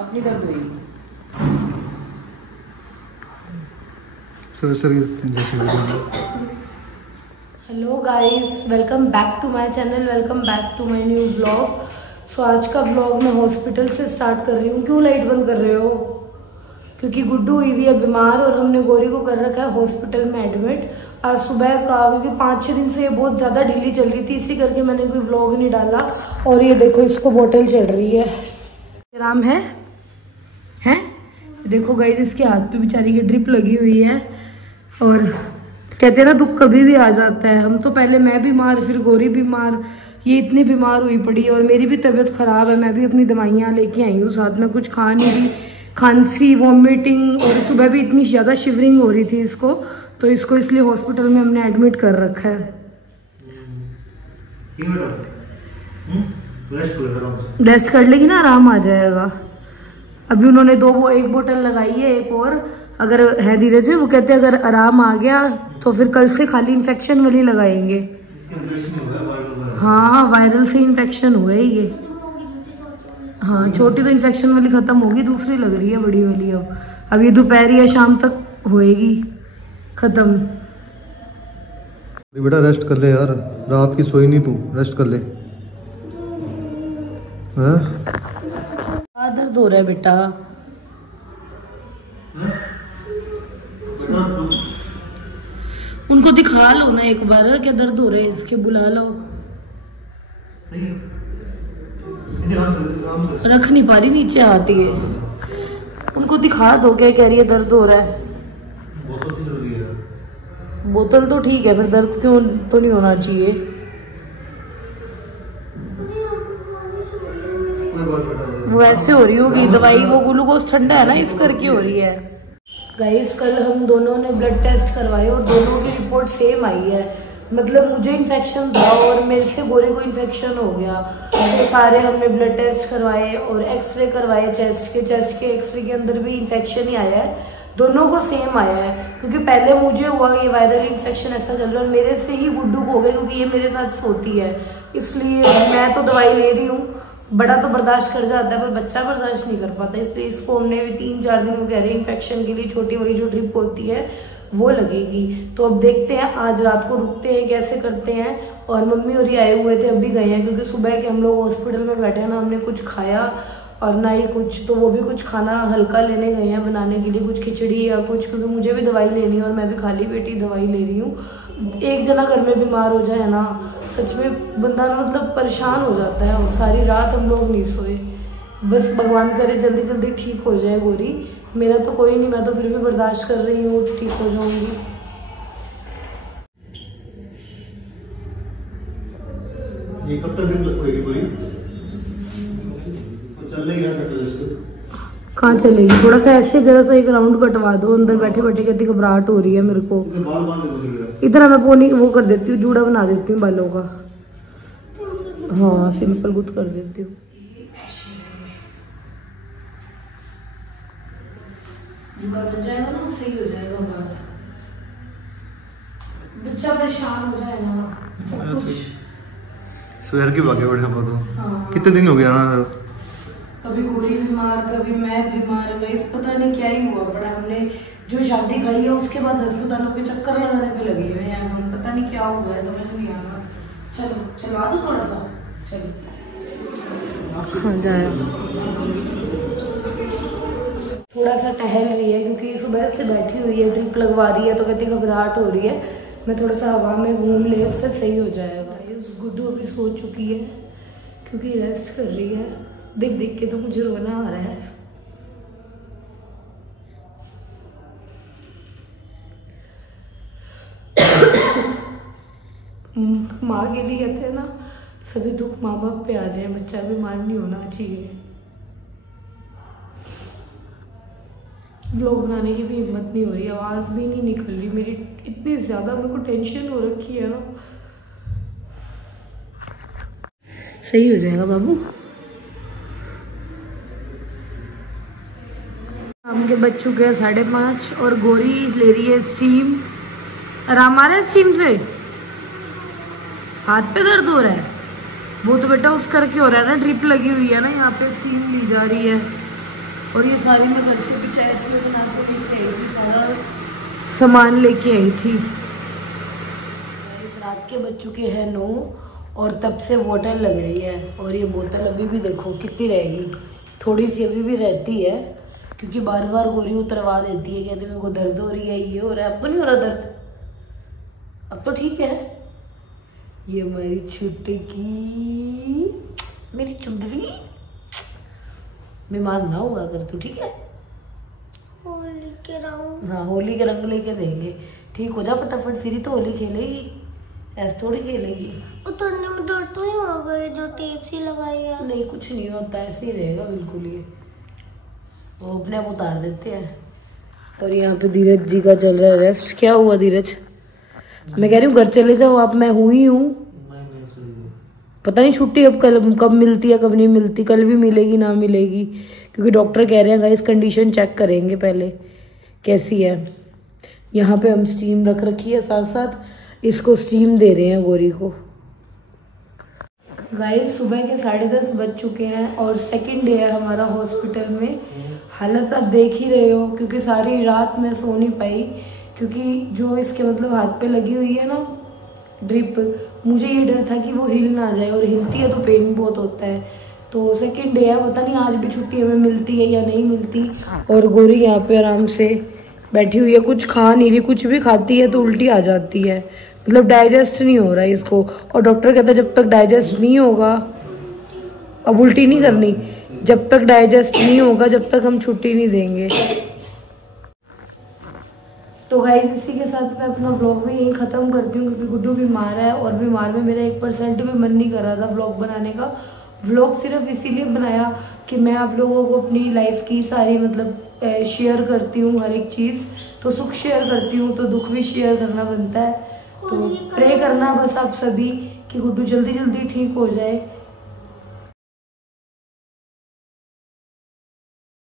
अपनी दर्द हुई। Hello guys, welcome back to my channel, welcome back to my new vlog. So आज का व्लॉग मैं हॉस्पिटल से स्टार्ट कर रही हूँ। क्यों लाइट बंद कर रहे हो? क्योंकि गुड्डू हुई हुई है बीमार और हमने गौरी को कर रखा है हॉस्पिटल में एडमिट। आज सुबह का, क्योंकि 5-6 दिन से ये बहुत ज्यादा ढीली चल रही थी, इसी करके मैंने कोई व्लॉग नहीं डाला। और ये देखो, इसको बोतल चढ़ रही है। आराम है? देखो गाइस, इसके हाथ पे बेचारी की ड्रिप लगी हुई है। और कहते हैं ना, दुख कभी भी आ जाता है। हम तो पहले मैं बीमार, फिर गौरी बीमार, ये इतनी बीमार हुई पड़ी है। और मेरी भी तबीयत खराब है, मैं भी अपनी दवाइयाँ लेके आई हूँ साथ में। कुछ खा नहीं रही, खांसी, वॉमिटिंग, और सुबह भी इतनी ज़्यादा शिवरिंग हो रही थी इसको, तो इसको इसलिए हॉस्पिटल में हमने एडमिट कर रखा है। रेस्ट कर लेगी ना, आराम आ जाएगा। अभी उन्होंने एक बोतल लगाई है, एक और अगर है धीरे से। वो कहते हैं अगर आराम आ गया तो फिर कल से खाली इन्फेक्शन वाली लगाएंगे। हाँ, वायरल से इन्फेक्शन हुआ है ये। हाँ, छोटी तो इन्फेक्शन वाली खत्म होगी, दूसरी लग रही है बड़ी वाली। अब ये दोपहर या शाम तक होएगी खत्म। बेटा रेस्ट कर ले यार, रात की सोई नहीं तू, रेस्ट कर ले। दर्द हो रहा है बेटा। उनको दिखा लो ना एक बार, क्या दर्द हो रहा है इसके, बुला लो। रख नहीं पा रही, नीचे आती है। उनको दिखा दो, क्या कह रही है, दर्द हो रहा है। बोतल तो ठीक है, फिर दर्द क्यों तो नहीं होना चाहिए। वो वैसे हो रही होगी दवाई, वो ग्लूकोज ठंडा है ना, इस करके हो रही है। गाइस, कल हम दोनों ने ब्लड टेस्ट करवाए और दोनों की रिपोर्ट सेम आई है। मतलब मुझे इन्फेक्शन था और मेरे से गौरी को इन्फेक्शन हो गया। तो सारे हमने ब्लड टेस्ट करवाए और एक्सरे करवाए चेस्ट के एक्सरे के अंदर भी इन्फेक्शन ही आया है। दोनों को सेम आया है, क्योंकि पहले मुझे हुआ ये वायरल इन्फेक्शन ऐसा चल रहा है और मेरे से ही गुड्डू को हो गया, क्योंकि ये मेरे साथ सोती है। इसलिए मैं तो दवाई ले रही हूँ। बड़ा तो बर्दाश्त कर जाता है, पर बच्चा बर्दाश्त नहीं कर पाता। इसलिए इसको हमने भी 3-4 दिन, वो कह रहे हैं इन्फेक्शन के लिए छोटी वाली जो ड्रिप होती है वो लगेगी। तो अब देखते हैं, आज रात को रुकते हैं, कैसे करते हैं। और मम्मी और ये आए हुए थे, अभी गए हैं, क्योंकि सुबह के हम लोग हॉस्पिटल में बैठे हैं ना, हमने कुछ खाया और ना ही कुछ, तो वो भी कुछ खाना हल्का लेने गए हैं बनाने के लिए, कुछ खिचड़ी या कुछ, क्योंकि मुझे भी दवाई लेनी है और मैं भी खाली पेटी दवाई ले रही हूँ। एक जना घर में बीमार हो जाए ना, सच में बंदा मतलब परेशान हो जाता है। और सारी रात हम लोग नहीं सोए। बस भगवान करे जल्दी जल्दी ठीक हो जाए गौरी। मेरा तो कोई नहीं, मैं तो फिर भी बर्दाश्त कर रही हूँ, ठीक हो जाऊंगी। ये कब तक होगी पूरी? तो चल रही है। कहाँ चलेगी? थोड़ा सा ऐसे जरा सा एक राउंड कटवा दो। अंदर बैठे बैठे कहती घबराहट हो रही है मेरे को। इतना मैं पोनी वो कर देती हूँ, जूड़ा बना देती हूँ बालों का। हाँ, सिंपल गुद कर देती हूँ। जूड़ा बन जाएगा ना, सही हो जाएगा बाल। बच्चा परेशान हो जाए ना। स्वेर की बाकी बड़े तो। हाँ। कितने दिन हो गया ना, कभी गौरी बीमार, कभी मैं बीमार। गाइस, पता नहीं क्या ही हुआ पड़ा। हमने जो शादी खाई है उसके बाद अस्पतालों के चक्कर लगाने पे लगे हुए हैं हम। पता नहीं क्या हुआ है, समझ नहीं आ रहा। चलो चलवा दो थोड़ा सा। चलो, हाँ जाए। थोड़ा सा टहल रही है, क्योंकि सुबह से बैठी हुई है, ड्रिप लगवा रही है, तो कहती घबराहट हो रही है। मैं थोड़ा सा हवा में घूम ले, उससे सही हो जाएगा। गुड्डू अभी सो चुकी है, क्योंकि रेस्ट कर रही है। देख देख के तो मुझे रोना आ रहा है। माँ के लिए कहते हैं ना, सभी दुख माँ बाप पे आ जाए, बच्चा बीमार नहीं होना चाहिए। व्लॉग बनाने की भी हिम्मत नहीं हो रही, आवाज भी नहीं निकल रही मेरी। इतनी ज्यादा मेरे को टेंशन हो रखी है ना। सही हो जाएगा बाबू। शाम के बज चुके हैं 5:30 और गौरी ले रही है स्टीम। आराम आ रहा है स्टीम से? हाथ पे दर्द हो रहा है? वो तो बेटा उस करके हो रहा है ना, ड्रिप लगी हुई है ना यहाँ पे, स्टीम ली जा रही है। और ये सारी मैं घर से भी चाय से बना के लेके आई थी, सारा सामान लेके आई थी। रात के बज चुके हैं 9 और तब से बोतल लग रही है, और ये बोतल अभी भी देखो कितनी रहेगी, थोड़ी सी अभी भी रहती है, क्योंकि बार बार गोरी उतरवा देती है, कहते मेरे को दर्द हो रही है, ये हो रहा है। अब तो नहीं हो रहा दर्द, अब तो ठीक है। ये हमारी छुटकी, मेरी चुंदरी, बीमार ना हुआ कर तू, ठीक है। होली के रंग, हाँ होली के रंग लेके देंगे, ठीक हो जा फटाफट, फिर ही तो होली खेलेगी, ऐसे थोड़ी खेलेगी। उतरने में डर तो नहीं होगा ये जो टेप सी लगाई है? नहीं कुछ नहीं होता, ऐसे ही रहेगा बिल्कुल, ये वो अपने आप उतार देते हैं। और यहाँ पे धीरज जी का चल रहा है रेस्ट। क्या हुआ धीरज? मैं कह रही हूँ घर चले जाओ आप, मैं हुई हूँ। पता नहीं छुट्टी अब कब मिलती है कब नहीं मिलती, कल भी मिलेगी ना मिलेगी, क्योंकि डॉक्टर कह रहे हैं गाइस कंडीशन चेक करेंगे पहले कैसी है। यहाँ पे हम स्टीम रख रखी है, साथ साथ इसको स्टीम दे रहे हैं गोरी को। गाइस सुबह के 10:30 बज चुके हैं और सेकंड डे है हमारा हॉस्पिटल में। हालत आप देख ही रहे हो, क्योंकि सारी रात मैं सो नहीं पाई, क्योंकि जो इसके मतलब हाथ पे लगी हुई है ना ड्रिप, मुझे ये डर था कि वो हिल ना जाए, और हिलती है तो पेन बहुत होता है। तो सेकंड डे है, पता नहीं आज भी छुट्टी हमें मिलती है या नहीं मिलती। और गोरी यहाँ पे आराम से बैठी हुई है, कुछ खा नहीं रही, कुछ भी खाती है तो उल्टी आ जाती है, मतलब डाइजेस्ट नहीं हो रहा है इसको। और डॉक्टर कहता है जब तक डाइजेस्ट नहीं होगा, अब उल्टी नहीं करनी, जब तक डाइजेस्ट नहीं होगा जब तक हम छुट्टी नहीं देंगे। तो गाइस इसी के साथ मैं अपना व्लॉग भी यहीं खत्म करती हूँ, क्योंकि गुड्डू बीमार है, और बीमार में मेरा 1% भी मन नहीं कर रहा था व्लॉग बनाने का। व्लॉग सिर्फ इसीलिए बनाया कि मैं आप लोगों को अपनी लाइफ की सारी मतलब शेयर करती हूँ, हर एक चीज, तो सुख शेयर करती हूँ तो दुख भी शेयर करना बनता है। तो प्रे करना बस आप सभी कि गुड्डू जल्दी जल्दी ठीक हो जाए।